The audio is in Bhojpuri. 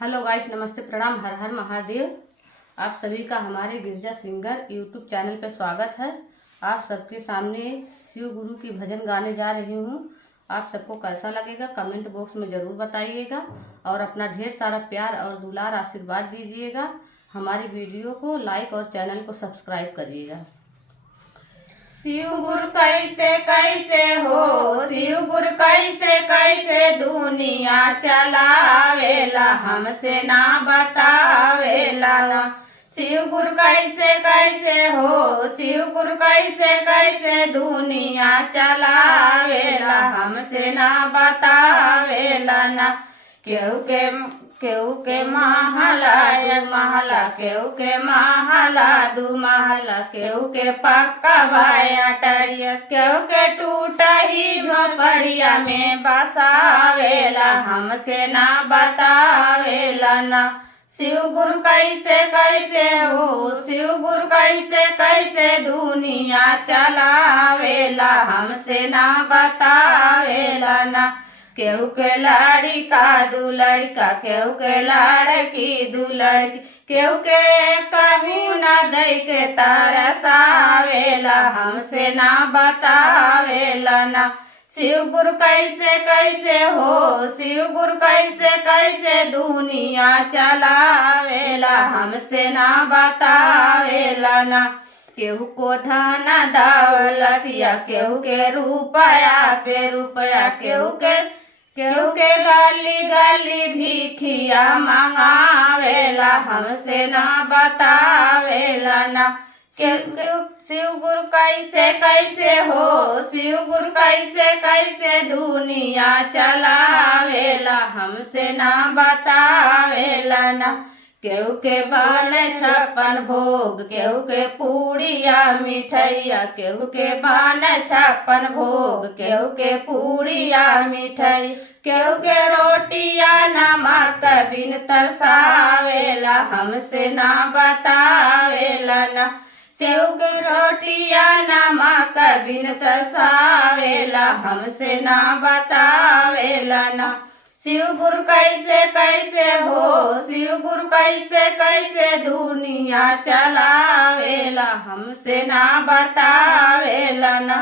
हेलो गाइस, नमस्ते, प्रणाम, हर हर महादेव। आप सभी का हमारे गिरजा सिंगर यूट्यूब चैनल पर स्वागत है। आप सबके सामने शिव गुरु की भजन गाने जा रही हूँ। आप सबको कैसा लगेगा कमेंट बॉक्स में ज़रूर बताइएगा और अपना ढेर सारा प्यार और दुलार आशीर्वाद दीजिएगा। हमारी वीडियो को लाइक और चैनल को सब्सक्राइब करिएगा। शिव गुरु कैसे कैसे हो, शिव गुरु कैसे कैसे दुनिया चलावेला, हमसे ना बतावेला ना। शिव गुरु कैसे कैसे हो, शिव गुरु कैसे कैसे दुनिया चलावेला, हमसे ना बतावेला ना। केहू के महला एक महला, केहू के महला दू महला, केहू के पक्का भाया टरिया, केहू के टूटा ही झोपड़िया में बसावेला, हमसे ना बतावेला ना। शिव गुरु कैसे कैसे हो, शिव गुरु कैसे कैसे दुनिया चलावेला, हमसे ना बतावेला ना। केहू के लड़का दू लड़का, केहू के लड़की दू लड़की, केहू के कहू ना दे के तरसावेला, हमसे ना बतावेला ना। शिव गुरु कैसे कैसे हो, शिव गुरु कैसे कैसे दुनिया चलावेला, हमसे ना बतावेला ना। केहू को धन दौलतिया, केहू के रुपया पे रुपया, केहू के गली गली भिखिया मंगावेला, हमसे ना बतावेला ना। शिव गुरु कैसे कैसे हो, शिव गुरु कैसे कैसे दुनिया चलावेला, हमसे ना बतावेला ना। केहू के बने 56 भोग, केहू के पूड़िया मिठैया, केहू के बने 56 भोग, केहू के पूड़िया मिठाई, केहू के रोटिया नमक बिन तरसावेला, हमसे ना बतावेला ना। शिव के रोटिया नमक बिन तरसावेला, हमसे ना बतावेला ना। शिव गुरु कैसे कैसे हो, शिव गुरु कैसे कैसे दुनिया चलावेला, हमसे ना बतावेला ना।